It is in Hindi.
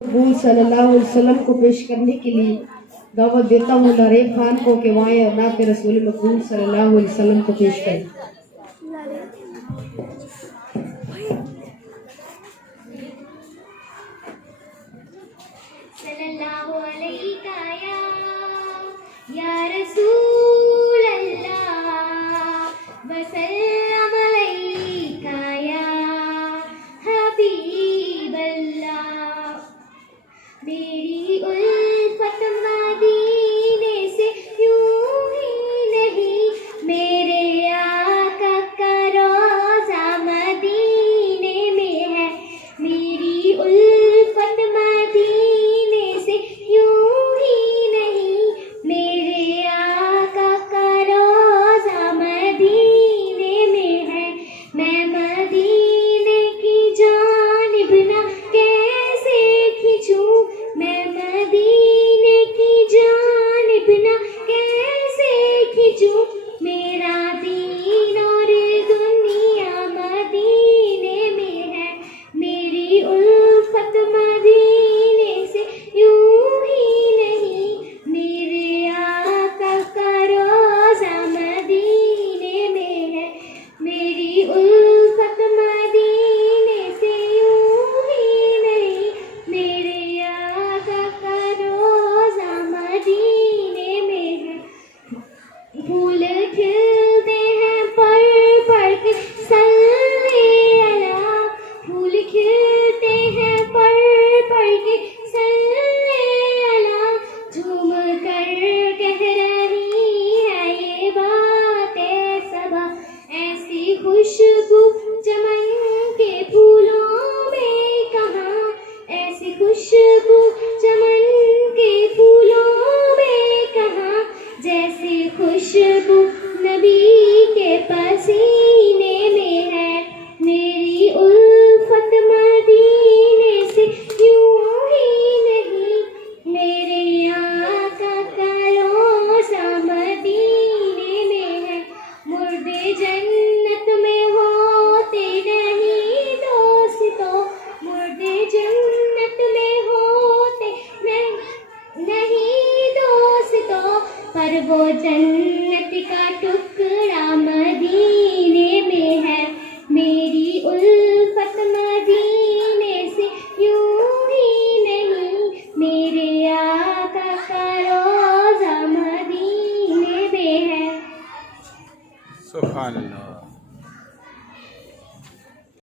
हजूर सल्लल्लाहु अलैहि वसल्लम को पेश करने के लिए दावत देता हूँ नारे खान को कि वाएं और नात रसूल मकबूल सल्लल्लाहु अलैहि वसल्लम को पेश करें। सल्लल्लाहु अलैका या रसूल अल्लाह वसल्लम अलैका या हबीब अल्लाह। मेरी उल्फत मदीने से यूं ही नहीं, मेरे आका का रोज़ा मदीने में है। मेरी उल्फत मदीने से यूं ही नहीं, मेरे आका का रोज़ा मदीने में है। मैं मदीने की जानिब ना कैसे खिंचूं, मैं मदीने की जानिब ना कैसे खिंचूं। मेरा दीन और दुनिया मदीने में है। मेरी उल्फत मदीने से यूं ही नहीं, मेरे आका का रोज़ा मदीने में है। मेरी उल्फत मदीने से यूं ही नहीं, मेरे आका का रोज़ा मदीने में है। फूल खिलते हैं पर के सल्ले अला, फूल खिलते हैं पर के सल्ले अला। झूम कर कह रही है ये बातें सबा, ऐसी खुशबू चमन के फूलों में कहाँ, ऐसी खुशबू चमन के फूलों में कहाँ। जैसी खुशबू नबी के पसीने में है। मेरी उल्फत मदीने से यूं ही नहीं, मेरे आका का रोज़ा मदीने में है। मुर्दे जन्नत में होते नहीं दोस्तों, मुर्दे जन्नत में होते नहीं दोस्तों, पर वो जन्नत